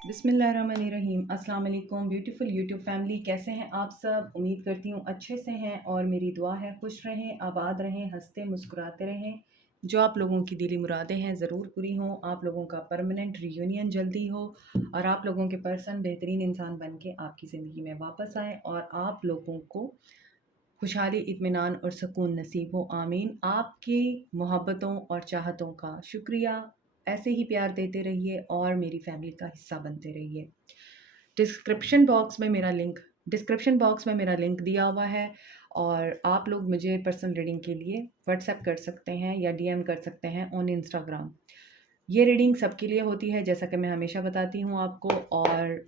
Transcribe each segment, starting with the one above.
बिस्मिल्लाहिर्रहमानिर्रहीम। अस्सलाम वालेकुम ब्यूटीफुल यूट्यूब फैमिली, कैसे हैं आप सब? उम्मीद करती हूँ अच्छे से हैं और मेरी दुआ है खुश रहें, आबाद रहें, हंसते मुस्कुराते रहें। जो आप लोगों की दिली मुरादें हैं ज़रूर पूरी हों, आप लोगों का परमानेंट रियूनियन जल्दी हो और आप लोगों के पर्सन बेहतरीन इंसान बन के आपकी ज़िंदगी में वापस आए और आप लोगों को खुशहाली, इत्मीनान और सुकून नसीब हो। आमीन। आपकी मोहब्बतों और चाहतों का शुक्रिया। ऐसे ही प्यार देते रहिए और मेरी फैमिली का हिस्सा बनते रहिए। डिस्क्रिप्शन बॉक्स में मेरा लिंक डिस्क्रिप्शन बॉक्स में मेरा लिंक दिया हुआ है और आप लोग मुझे पर्सनल रीडिंग के लिए व्हाट्सएप कर सकते हैं या डीएम कर सकते हैं ऑन इंस्टाग्राम। ये रीडिंग सबके लिए होती है, जैसा कि मैं हमेशा बताती हूँ आपको, और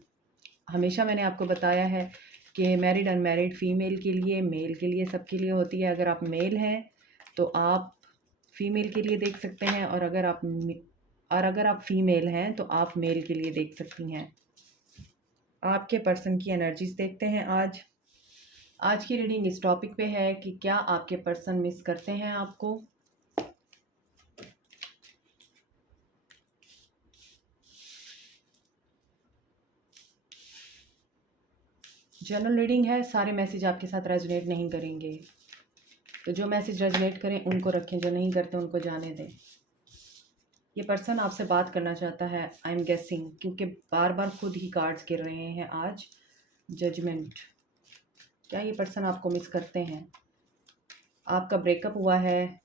हमेशा मैंने आपको बताया है कि मैरिड अनमैरिड फ़ीमेल के लिए, मेल के लिए, सबके लिए होती है। अगर आप मेल हैं तो आप फ़ीमेल के लिए देख सकते हैं और अगर आप फ़ीमेल हैं तो आप मेल के लिए देख सकती हैं। आपके पर्सन की एनर्जीज़ देखते हैं आज। आज की रीडिंग इस टॉपिक पे है कि क्या आपके पर्सन मिस करते हैं आपको। जनरल रीडिंग है, सारे मैसेज आपके साथ रेजोनेट नहीं करेंगे, तो जो मैसेज रेजोनेट करें उनको रखें, जो नहीं करते उनको जाने दें। ये पर्सन आपसे बात करना चाहता है, आई एम गेसिंग, क्योंकि बार बार खुद ही कार्ड्स गिर रहे हैं आज। जजमेंट। क्या ये पर्सन आपको मिस करते हैं? आपका ब्रेकअप हुआ है,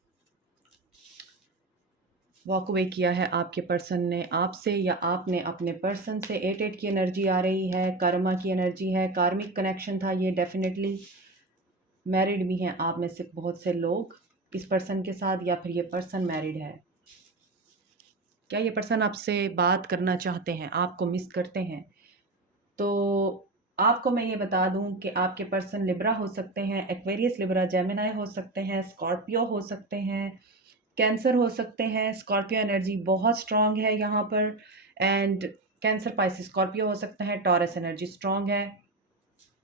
वॉक अवे किया है आपके पर्सन ने आपसे या आपने अपने पर्सन से। 8 की एनर्जी आ रही है, कर्मा की एनर्जी है, कार्मिक कनेक्शन था ये डेफिनेटली। मैरिड भी हैं आप में से बहुत से लोग इस पर्सन के साथ, या फिर ये पर्सन मैरिड है। क्या ये पर्सन आपसे बात करना चाहते हैं, आपको मिस करते हैं? तो आपको मैं ये बता दूं कि आपके पर्सन लिब्रा हो सकते हैं, एक्वेरियस, लिब्रा, जेमिनाई हो सकते हैं, स्कॉर्पियो हो सकते हैं, कैंसर हो सकते हैं। स्कॉर्पियो एनर्जी बहुत स्ट्रांग है यहाँ पर, एंड कैंसर, पाइसिस, स्कॉर्पियो हो सकते हैं। टॉरस एनर्जी स्ट्रांग है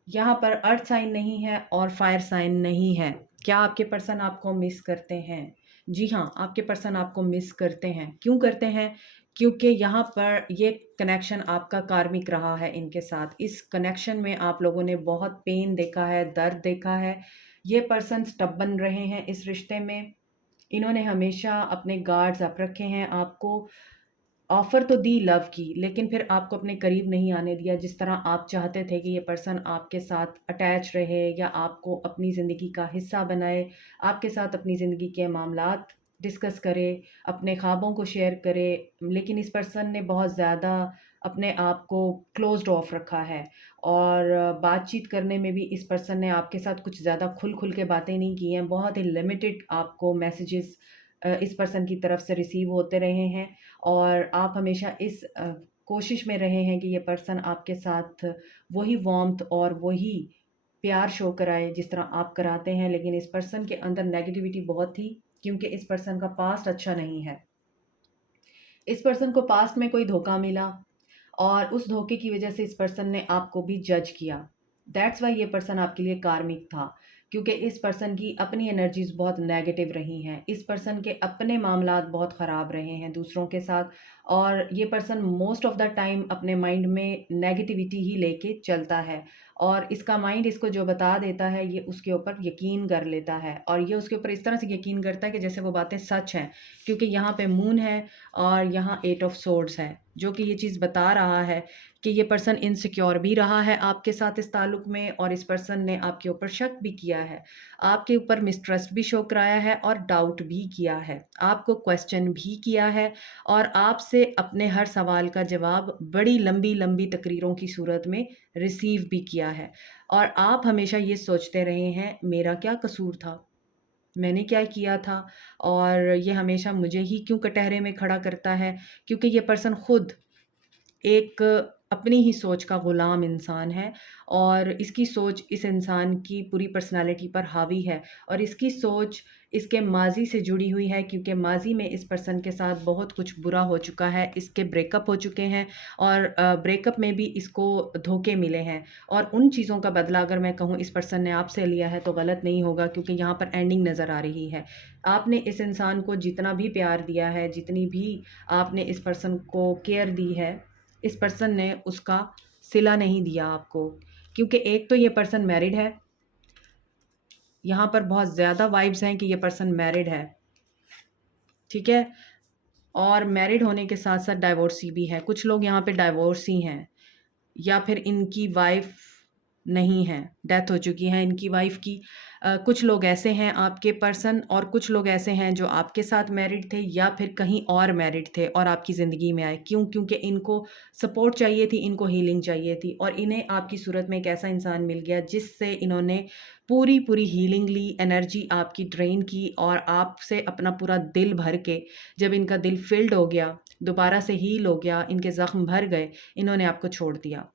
यहाँ पर। अर्थ साइन नहीं है और फायर साइन नहीं है। क्या आपके पर्सन आपको मिस करते हैं? जी हाँ, आपके पर्सन आपको मिस करते हैं। क्यों करते हैं? क्योंकि यहाँ पर ये कनेक्शन आपका कार्मिक रहा है इनके साथ। इस कनेक्शन में आप लोगों ने बहुत पेन देखा है, दर्द देखा है। ये पर्सन स्टबन रहे हैं इस रिश्ते में। इन्होंने हमेशा अपने गार्ड्स अप रखे हैं। आपको ऑफ़र तो दी लव की, लेकिन फिर आपको अपने करीब नहीं आने दिया जिस तरह आप चाहते थे कि ये पर्सन आपके साथ अटैच रहे या आपको अपनी ज़िंदगी का हिस्सा बनाए, आपके साथ अपनी ज़िंदगी के मामलात डिस्कस करे, अपने ख्वाबों को शेयर करे। लेकिन इस पर्सन ने बहुत ज़्यादा अपने आप को क्लोज़्ड ऑफ रखा है और बातचीत करने में भी इस पर्सन ने आपके साथ कुछ ज़्यादा खुल के बातें नहीं की हैं। बहुत ही लिमिटेड आपको मैसेजेस इस पर्सन की तरफ से रिसीव होते रहे हैं और आप हमेशा इस कोशिश में रहे हैं कि ये पर्सन आपके साथ वही वार्मथ और वही प्यार शो कराए जिस तरह आप कराते हैं। लेकिन इस पर्सन के अंदर नेगेटिविटी बहुत थी, क्योंकि इस पर्सन का पास्ट अच्छा नहीं है। इस पर्सन को पास्ट में कोई धोखा मिला और उस धोखे की वजह से इस पर्सन ने आपको भी जज किया। दैट्स वाई ये पर्सन आपके लिए कार्मिक था, क्योंकि इस पर्सन की अपनी एनर्जीज बहुत नेगेटिव रही हैं। इस पर्सन के अपने मामलात बहुत ख़राब रहे हैं दूसरों के साथ, और ये person most of the time अपने माइंड में नेगेटिविटी ही लेके चलता है और इसका माइंड इसको जो बता देता है ये उसके ऊपर यकीन कर लेता है, और ये उसके ऊपर इस तरह से यकीन करता है कि जैसे वो बातें सच हैं। क्योंकि यहाँ पे मून है और यहाँ 8 ऑफ सोर्ड्स है, जो कि ये चीज़ बता रहा है कि ये पर्सन इनसिक्योर भी रहा है आपके साथ इस ताल्लुक में, और इस पर्सन ने आपके ऊपर शक भी किया है, आपके ऊपर मिसट्रस्ट भी शो कराया है और डाउट भी किया है, आपको क्वेश्चन भी किया है और आपसे अपने हर सवाल का जवाब बड़ी लंबी लंबी तकरीरों की सूरत में रिसीव भी किया है। और आप हमेशा ये सोचते रहे हैं, मेरा क्या कसूर था, मैंने क्या किया था, और ये हमेशा मुझे ही क्यों कटहरे में खड़ा करता है। क्योंकि ये पर्सन खुद एक अपनी ही सोच का ग़ुलाम इंसान है और इसकी सोच इस इंसान की पूरी पर्सनैलिटी पर हावी है, और इसकी सोच इसके माज़ी से जुड़ी हुई है, क्योंकि माज़ी में इस पर्सन के साथ बहुत कुछ बुरा हो चुका है। इसके ब्रेकअप हो चुके हैं और ब्रेकअप में भी इसको धोखे मिले हैं, और उन चीज़ों का बदला अगर मैं कहूँ इस पर्सन ने आपसे लिया है तो गलत नहीं होगा, क्योंकि यहाँ पर एंडिंग नज़र आ रही है। आपने इस इंसान को जितना भी प्यार दिया है, जितनी भी आपने इस पर्सन को केयर दी है, इस पर्सन ने उसका सिला नहीं दिया आपको, क्योंकि एक तो ये पर्सन मैरिड है, यहाँ पर बहुत ज़्यादा वाइब्स हैं कि ये पर्सन मैरिड है, ठीक है। और मैरिड होने के साथ साथ डाइवोर्सी भी है। कुछ लोग यहाँ पे डाइवोर्सी हैं, या फिर इनकी वाइफ नहीं है, डेथ हो चुकी है इनकी वाइफ की। कुछ लोग ऐसे हैं आपके पर्सन, और कुछ लोग ऐसे हैं जो आपके साथ मैरिड थे या फिर कहीं और मैरिड थे और आपकी ज़िंदगी में आए। क्यों? क्योंकि इनको सपोर्ट चाहिए थी, इनको हीलिंग चाहिए थी, और इन्हें आपकी सूरत में एक ऐसा इंसान मिल गया जिससे इन्होंने पूरी पूरी हीलिंग ली, एनर्जी आपकी ड्रेन की, और आपसे अपना पूरा दिल भर के, जब इनका दिल फिल्ड हो गया, दोबारा से हील हो गया, इनके ज़ख्म भर गए, इन्होंने आपको छोड़ दिया।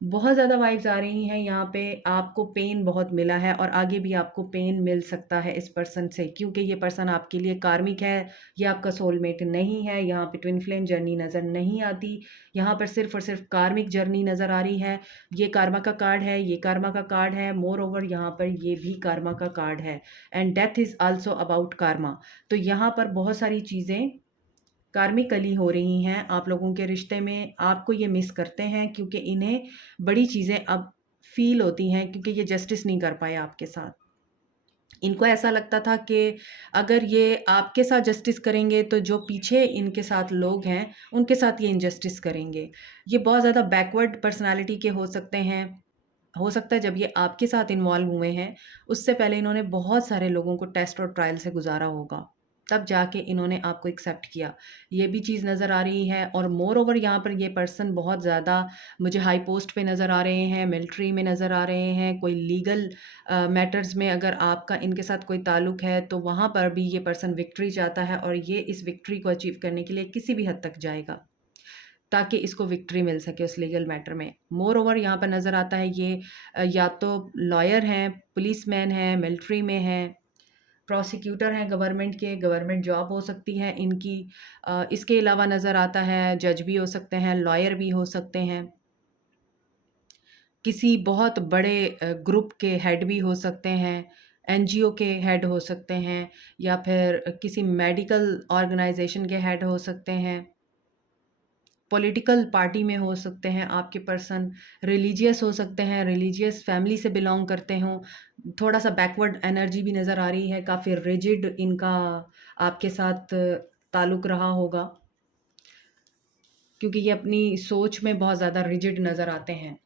बहुत ज़्यादा वाइब्स आ रही हैं यहाँ पे, आपको पेन बहुत मिला है और आगे भी आपको पेन मिल सकता है इस पर्सन से, क्योंकि ये पर्सन आपके लिए कार्मिक है, ये आपका सोलमेट नहीं है। यहाँ पे ट्विन फ्लेम जर्नी नज़र नहीं आती, यहाँ पर सिर्फ और सिर्फ कार्मिक जर्नी नज़र आ रही है। ये कार्मा का कार्ड है, ये कार्मा का कार्ड है, मोर ओवर यहाँ पर ये भी कार्मा का कार्ड है, and death is also about Karma. तो यहाँ पर बहुत सारी चीज़ें कार्मिकली हो रही हैं आप लोगों के रिश्ते में। आपको ये मिस करते हैं क्योंकि इन्हें बड़ी चीज़ें अब फील होती हैं, क्योंकि ये जस्टिस नहीं कर पाए आपके साथ। इनको ऐसा लगता था कि अगर ये आपके साथ जस्टिस करेंगे तो जो पीछे इनके साथ लोग हैं उनके साथ ये इनजस्टिस करेंगे। ये बहुत ज़्यादा बैकवर्ड पर्सनालिटी के हो सकते हैं। हो सकता है जब ये आपके साथ इन्वॉल्व हुए हैं, उससे पहले इन्होंने बहुत सारे लोगों को टेस्ट और ट्रायल से गुजारा होगा, तब जाके इन्होंने आपको एक्सेप्ट किया। ये भी चीज़ नज़र आ रही है। और मोर ओवर यहाँ पर ये पर्सन बहुत ज़्यादा मुझे हाई पोस्ट पे नज़र आ रहे हैं, मिलिट्री में नज़र आ रहे हैं, कोई लीगल मैटर्स में अगर आपका इनके साथ कोई ताल्लुक है तो वहाँ पर भी ये पर्सन विक्ट्री चाहता है, और ये इस विक्ट्री को अचीव करने के लिए किसी भी हद तक जाएगा ताकि इसको विक्ट्री मिल सके उस लीगल मैटर में। मोर ओवर यहाँ पर नज़र आता है ये या तो लॉयर हैं, पुलिसमैन हैं, मिलिट्री में हैं, प्रोसिक्यूटर हैं गवर्नमेंट के, गवर्नमेंट जॉब हो सकती है इनकी। इसके अलावा नज़र आता है जज भी हो सकते हैं, लॉयर भी हो सकते हैं, किसी बहुत बड़े ग्रुप के हेड भी हो सकते हैं, एनजीओ के हेड हो सकते हैं, या फिर किसी मेडिकल ऑर्गेनाइजेशन के हेड हो सकते हैं, पॉलिटिकल पार्टी में हो सकते हैं आपके पर्सन, रिलीजियस हो सकते हैं, रिलीजियस फैमिली से बिलोंग करते हों। थोड़ा सा बैकवर्ड एनर्जी भी नज़र आ रही है, काफ़ी रिजिड इनका आपके साथ ताल्लुक़ रहा होगा, क्योंकि ये अपनी सोच में बहुत ज़्यादा रिजिड नज़र आते हैं।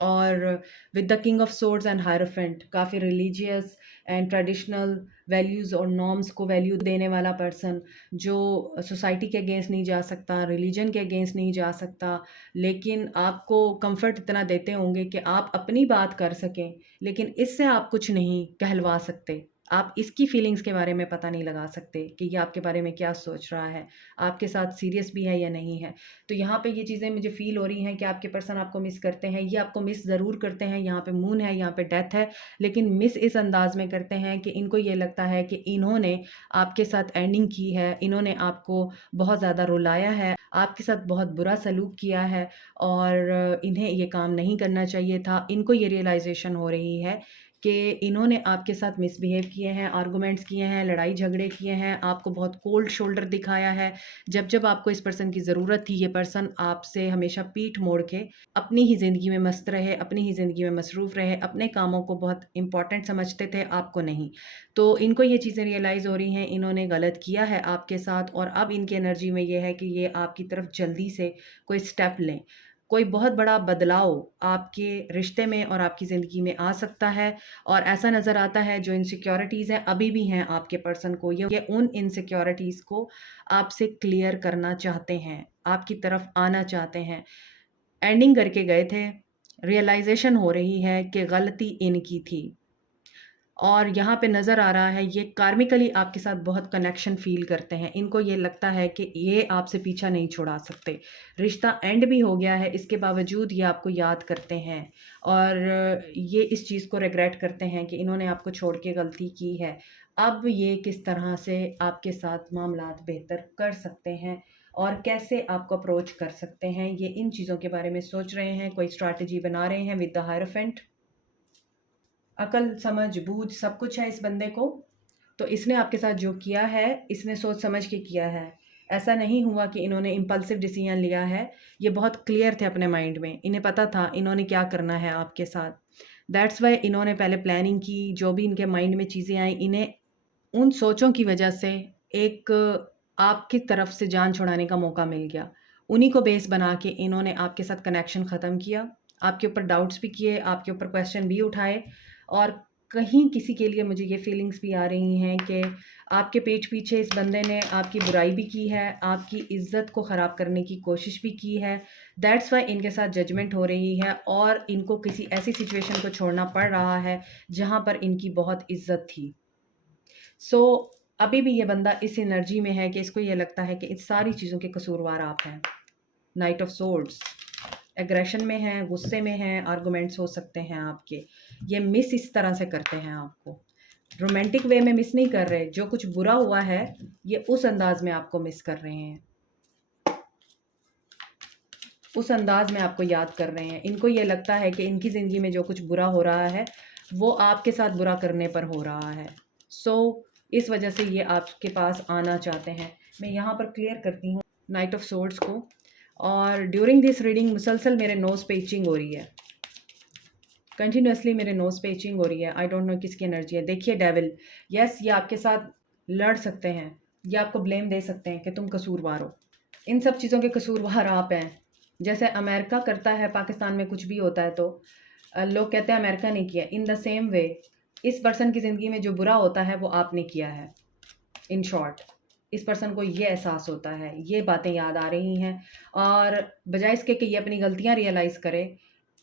और with the king of swords and hierophant, काफ़ी रिलीजियस एंड ट्रेडिशनल वैल्यूज़ और नॉर्म्स को वैल्यू देने वाला पर्सन, जो सोसाइटी के अगेंस्ट नहीं जा सकता, रिलीजन के अगेंस्ट नहीं जा सकता, लेकिन आपको कंफर्ट इतना देते होंगे कि आप अपनी बात कर सकें, लेकिन इससे आप कुछ नहीं कहलवा सकते। आप इसकी फीलिंग्स के बारे में पता नहीं लगा सकते कि ये आपके बारे में क्या सोच रहा है, आपके साथ सीरियस भी है या नहीं है। तो यहाँ पे ये चीज़ें मुझे फ़ील हो रही हैं कि आपके पर्सन आपको मिस करते हैं। ये आपको मिस ज़रूर करते हैं, यहाँ पे मून है, यहाँ पे डेथ है, लेकिन मिस इस अंदाज़ में करते हैं कि इनको ये लगता है कि इन्होंने आपके साथ एंडिंग की है, इन्होंने आपको बहुत ज़्यादा रुलाया है, आपके साथ बहुत बुरा सलूक किया है, और इन्हें ये काम नहीं करना चाहिए था। इनको ये रियलाइज़ेशन हो रही है कि इन्होंने आपके साथ मिसबिहेव किए हैं, आर्गुमेंट्स किए हैं, लड़ाई झगड़े किए हैं, आपको बहुत कोल्ड शोल्डर दिखाया है। जब जब आपको इस पर्सन की ज़रूरत थी, ये पर्सन आपसे हमेशा पीठ मोड़ के अपनी ही ज़िंदगी में मस्त रहे, अपनी ही ज़िंदगी में मसरूफ़ रहे, अपने कामों को बहुत इम्पॉर्टेंट समझते थे, आपको नहीं। तो इनको ये चीज़ें रियलाइज़ हो रही हैं, इन्होंने गलत किया है आपके साथ, और अब इनकी एनर्जी में ये है कि ये आपकी तरफ जल्दी से कोई स्टेप लें। कोई बहुत बड़ा बदलाव आपके रिश्ते में और आपकी ज़िंदगी में आ सकता है, और ऐसा नज़र आता है जो इनसिक्योरिटीज़ हैं अभी भी हैं आपके पर्सन को, ये उन इनसिक्योरिटीज़ को आपसे क्लियर करना चाहते हैं, आपकी तरफ आना चाहते हैं। एंडिंग करके गए थे, रियलाइज़ेशन हो रही है कि गलती इनकी थी, और यहाँ पे नज़र आ रहा है ये कार्मिकली आपके साथ बहुत कनेक्शन फ़ील करते हैं। इनको ये लगता है कि ये आपसे पीछा नहीं छुड़ा सकते। रिश्ता एंड भी हो गया है, इसके बावजूद ये आपको याद करते हैं, और ये इस चीज़ को रिग्रेट करते हैं कि इन्होंने आपको छोड़ के गलती की है। अब ये किस तरह से आपके साथ मामलात बेहतर कर सकते हैं और कैसे आपको अप्रोच कर सकते हैं, ये इन चीज़ों के बारे में सोच रहे हैं, कोई स्ट्रैटेजी बना रहे हैं विद द हायरोफेंट। अकल, समझ, बूझ सब कुछ है इस बंदे को। तो इसने आपके साथ जो किया है, इसने सोच समझ के किया है, ऐसा नहीं हुआ कि इन्होंने इम्पल्सिव डिसीजन लिया है, ये बहुत क्लियर थे अपने माइंड में, इन्हें पता था इन्होंने क्या करना है आपके साथ। दैट्स वाई इन्होंने पहले प्लानिंग की, जो भी इनके माइंड में चीज़ें आई, इन्हें उन सोचों की वजह से एक आपकी तरफ से जान छुड़ाने का मौका मिल गया। उन्हीं को बेस बना के इन्होंने आपके साथ कनेक्शन ख़त्म किया, आपके ऊपर डाउट्स भी किए, आपके ऊपर क्वेश्चन भी उठाए, और कहीं किसी के लिए मुझे ये फीलिंग्स भी आ रही हैं कि आपके पीठ पीछे इस बंदे ने आपकी बुराई भी की है, आपकी इज़्ज़त को ख़राब करने की कोशिश भी की है। दैट्स वाई इनके साथ जजमेंट हो रही है और इनको किसी ऐसी सिचुएशन को छोड़ना पड़ रहा है जहाँ पर इनकी बहुत इज़्ज़त थी। अभी भी ये बंदा इस एनर्जी में है कि इसको ये लगता है कि इस सारी चीज़ों के कसूरवार आप हैं। नाइट ऑफ सोर्ड्स, एग्रेशन में है, गुस्से में है, आर्गुमेंट्स हो सकते हैं आपके। ये मिस इस तरह से करते हैं आपको, रोमांटिक वे में मिस नहीं कर रहे, जो कुछ बुरा हुआ है ये उस अंदाज में आपको मिस कर रहे हैं, उस अंदाज में आपको याद कर रहे हैं। इनको ये लगता है कि इनकी ज़िंदगी में जो कुछ बुरा हो रहा है वो आपके साथ बुरा करने पर हो रहा है। इस वजह से ये आपके पास आना चाहते हैं। मैं यहाँ पर क्लियर करती हूँ नाइट ऑफ सोर्ड्स को। और ड्यूरिंग दिस रीडिंग मुसलसल मेरे नोज़ पे इचिंग हो रही है, कंटिन्यूसली मेरे नोज़ पे इचिंग हो रही है। आई डोंट नो किसकी एनर्जी है। देखिए डेविल, यस ये आपके साथ लड़ सकते हैं, ये आपको ब्लेम दे सकते हैं कि तुम कसूरवार हो। इन सब चीज़ों के कसूरवार आप हैं। जैसे अमेरिका करता है, पाकिस्तान में कुछ भी होता है तो लोग कहते हैं अमेरिका ने किया। इन द सेम वे इस पर्सन की ज़िंदगी में जो बुरा होता है वो आपने किया है। इन शॉर्ट इस पर्सन को ये एहसास होता है, ये बातें याद आ रही हैं, और बजाय इसके कि ये अपनी गलतियाँ रियलाइज़ करे,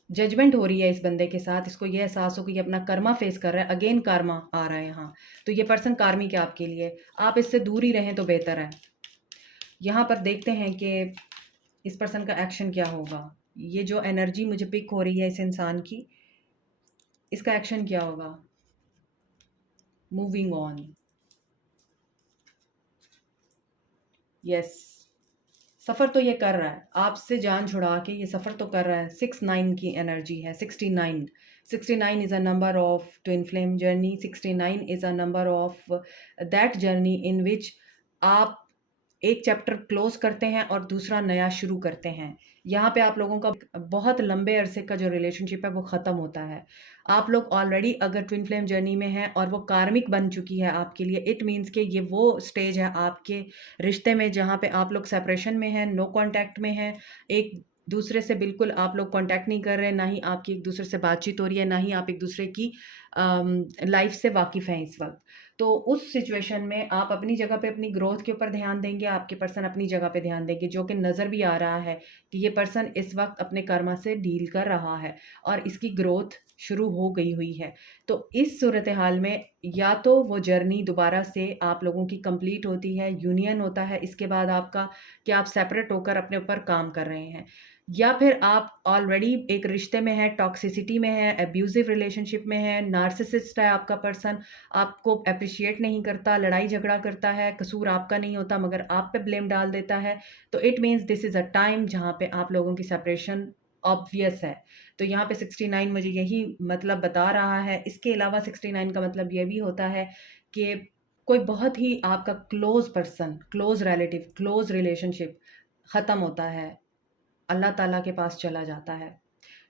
जजमेंट हो रही है इस बंदे के साथ, इसको ये एहसास हो कि ये अपना कर्मा फेस कर रहा है। अगेन कर्मा आ रहा है यहाँ, तो ये पर्सन कार्मिक है आपके लिए, आप इससे दूर ही रहें तो बेहतर है। यहाँ पर देखते हैं कि इस पर्सन का एक्शन क्या होगा। ये जो एनर्जी मुझे पिक हो रही है इस इंसान की, इसका एक्शन क्या होगा। मूविंग ऑन, यस सफ़र तो ये कर रहा है आपसे, जान छुड़ा के ये सफ़र तो कर रहा है। 6-9 की एनर्जी है, 69। 69 is a number of twin flame journey. 69 is a number of that journey in which आप एक चैप्टर क्लोज करते हैं और दूसरा नया शुरू करते हैं। यहाँ पे आप लोगों का बहुत लंबे अरसे का जो रिलेशनशिप है वो ख़त्म होता है। आप लोग ऑलरेडी अगर ट्विन फ्लेम जर्नी में हैं और वो कार्मिक बन चुकी है आपके लिए, इट मीन्स कि ये वो स्टेज है आपके रिश्ते में जहाँ पे आप लोग सेपरेशन में हैं, नो कांटेक्ट में हैं, एक दूसरे से बिल्कुल आप लोग कांटेक्ट नहीं कर रहे, ना ही आपकी एक दूसरे से बातचीत हो रही है, ना ही आप एक दूसरे की लाइफ से वाकिफ़ हैं इस वक्त। तो उस सिचुएशन में आप अपनी जगह पे अपनी ग्रोथ के ऊपर ध्यान देंगे, आपके पर्सन अपनी जगह पे ध्यान देंगे, जो कि नज़र भी आ रहा है कि ये पर्सन इस वक्त अपने कर्मा से डील कर रहा है और इसकी ग्रोथ शुरू हो गई हुई है। तो इस सूरत हाल में या तो वो जर्नी दोबारा से आप लोगों की कंप्लीट होती है, यूनियन होता है इसके बाद आपका, कि आप सेपरेट होकर अपने ऊपर काम कर रहे हैं, या फिर आप ऑलरेडी एक रिश्ते में हैं, टॉक्सिसिटी में है, एब्यूजिव रिलेशनशिप में है, नार्सिसिस्ट है आपका पर्सन, आपको अप्रिशिएट नहीं करता, लड़ाई झगड़ा करता है, कसूर आपका नहीं होता मगर आप पे ब्लेम डाल देता है। तो it means this is a time जहाँ पे आप लोगों की सेपरेशन ऑब्वियस है। तो यहाँ पे 69 मुझे यही मतलब बता रहा है। इसके अलावा 69 का मतलब ये भी होता है कि कोई बहुत ही आपका close person, close relative, close relationship ख़त्म होता है, अल्लाह ताला के पास चला जाता है।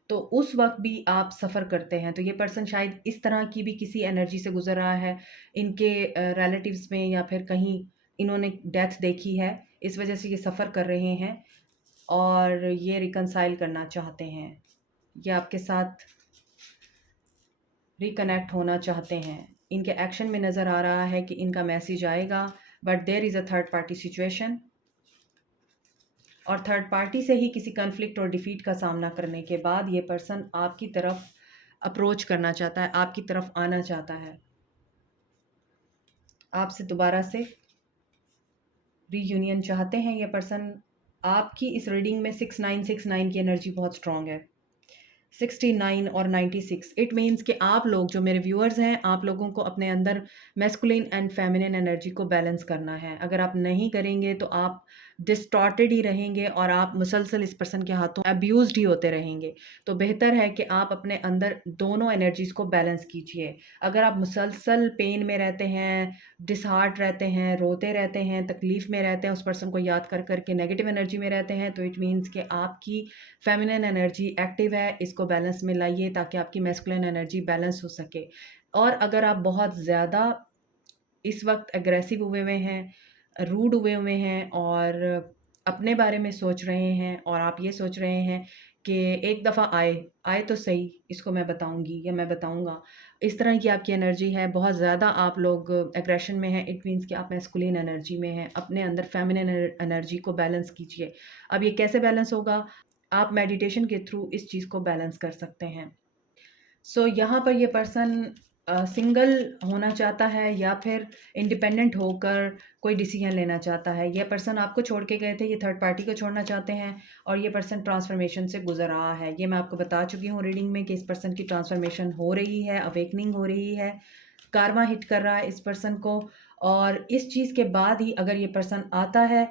तो उस वक़्त भी आप सफ़र करते हैं। तो ये पर्सन शायद इस तरह की भी किसी एनर्जी से गुज़र रहा है, इनके रिलेटिव्स में या फिर कहीं इन्होंने डेथ देखी है, इस वज़ह से ये सफ़र कर रहे हैं और ये रिकंसाइल करना चाहते हैं। ये आपके साथ रिकनेक्ट होना चाहते हैं। इनके एक्शन में नज़र आ रहा है कि इनका मैसेज आएगा, but there is a third party situation, और थर्ड पार्टी से ही किसी कॉन्फ्लिक्ट और डिफीट का सामना करने के बाद ये पर्सन आपकी तरफ अप्रोच करना चाहता है, आपकी तरफ आना चाहता है, आपसे दोबारा से रीयूनियन चाहते हैं ये पर्सन। आपकी इस रीडिंग में 6969 की एनर्जी बहुत स्ट्रॉन्ग है, 69 और 96। इट मीन्स कि आप लोग जो मेरे व्यूअर्स हैं, आप लोगों को अपने अंदर मैस्कुलिन एंड फेमिनिन एनर्जी को बैलेंस करना है। अगर आप नहीं करेंगे तो आप डिस्टॉर्टेड ही रहेंगे और आप मुसलसल इस पर्सन के हाथों अब्यूज़्ड ही होते रहेंगे। तो बेहतर है कि आप अपने अंदर दोनों एनर्जीज़ को बैलेंस कीजिए। अगर आप मुसलसल पेन में रहते हैं, डिसहार्ट रहते हैं, रोते रहते हैं, तकलीफ़ में रहते हैं, उस पर्सन को याद कर के नेगेटिव एनर्जी में रहते हैं, तो इट मीन्स कि आपकी फेमिनिन एनर्जी एक्टिव है, इसको बैलेंस में लाइए ताकि आपकी मैस्कुलिन एनर्जी बैलेंस हो सके। और अगर आप बहुत ज़्यादा इस वक़्त एग्रेसिव हुए हुए हैं, रूड हुए हुए हैं और अपने बारे में सोच रहे हैं और आप ये सोच रहे हैं कि एक दफ़ा आए तो सही, इसको मैं बताऊँगी या मैं बताऊँगा। इस तरह की आपकी एनर्जी है, बहुत ज़्यादा आप लोग एग्रेशन में हैं, इट मीन्स कि आप मैस्कुलिन एनर्जी में हैं। अपने अंदर फेमिनिन एनर्जी को बैलेंस कीजिए। अब ये कैसे बैलेंस होगा? आप मेडिटेशन के थ्रू इस चीज़ को बैलेंस कर सकते हैं। यहाँ पर ये पर्सन सिंगल होना चाहता है या फिर इंडिपेंडेंट होकर कोई डिसीजन लेना चाहता है। ये पर्सन आपको छोड़ के गए थे, ये थर्ड पार्टी को छोड़ना चाहते हैं और ये पर्सन ट्रांसफॉर्मेशन से गुजर रहा है। ये मैं आपको बता चुकी हूँ रीडिंग में कि इस पर्सन की ट्रांसफॉर्मेशन हो रही है, अवेकनिंग हो रही है, कार्मा हिट कर रहा है इस पर्सन को। और इस चीज़ के बाद ही अगर ये पर्सन आता है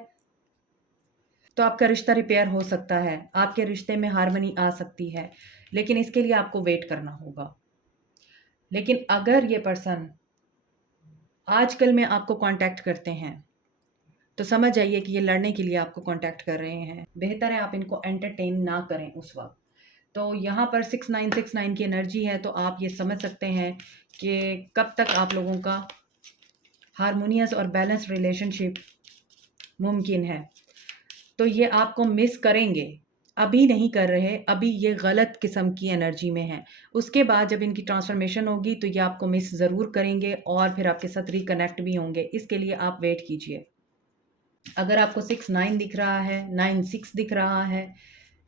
तो आपका रिश्ता रिपेयर हो सकता है, आपके रिश्ते में हार्मनी आ सकती है, लेकिन इसके लिए आपको वेट करना होगा। लेकिन अगर ये पर्सन आजकल में आपको कांटेक्ट करते हैं, तो समझ जाइए कि ये लड़ने के लिए आपको कांटेक्ट कर रहे हैं। बेहतर है आप इनको एंटरटेन ना करें उस वक़्त। तो यहाँ पर 6969 की एनर्जी है, तो आप ये समझ सकते हैं कि कब तक आप लोगों का हार्मोनियस और बैलेंस रिलेशनशिप मुमकिन है। तो ये आपको मिस करेंगे, अभी नहीं कर रहे, अभी ये गलत किस्म की एनर्जी में हैं। उसके बाद जब इनकी ट्रांसफॉर्मेशन होगी तो ये आपको मिस ज़रूर करेंगे और फिर आपके साथ रिकनेक्ट भी होंगे। इसके लिए आप वेट कीजिए। अगर आपको 6-9 दिख रहा है, 9-6 दिख रहा है,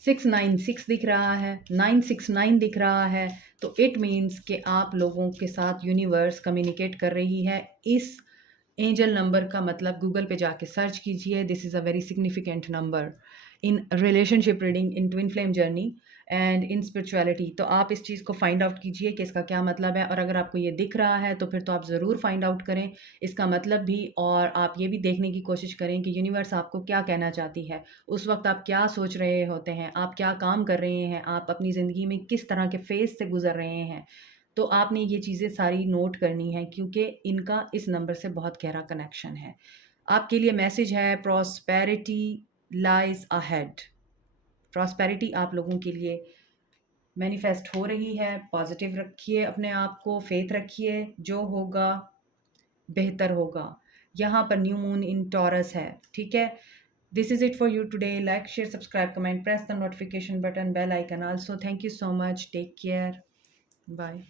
6-9-6 दिख रहा है, 9-6-9 दिख रहा है, तो इट मीन्स कि आप लोगों के साथ यूनिवर्स कम्युनिकेट कर रही है। इस एंजल नंबर का मतलब गूगल पे जाके सर्च कीजिए। This is a very significant number in relationship reading, in twin flame journey and in spirituality. तो आप इस चीज़ को फाइंड आउट कीजिए कि इसका क्या मतलब है, और अगर आपको ये दिख रहा है तो फिर तो आप ज़रूर फाइंड आउट करें इसका मतलब भी, और आप ये भी देखने की कोशिश करें कि यूनिवर्स आपको क्या कहना चाहती है। उस वक्त आप क्या सोच रहे होते हैं, आप क्या काम कर रहे हैं, आप अपनी ज़िंदगी में किस तरह के फेज़ से गुजर रहे हैं। तो आपने ये चीज़ें सारी नोट करनी है क्योंकि इनका इस नंबर से बहुत गहरा कनेक्शन है। आपके लिए मैसेज है, प्रॉस्पेरिटी लाइज अहेड। प्रॉस्पेरिटी आप लोगों के लिए मैनिफेस्ट हो रही है। पॉजिटिव रखिए अपने आप को, फेथ रखिए, जो होगा बेहतर होगा। यहाँ पर न्यू मून इन टॉरस है, ठीक है। This is it for you today. Like, share, subscribe, comment, press the notification button, bell icon also. Thank you so much, take care, bye.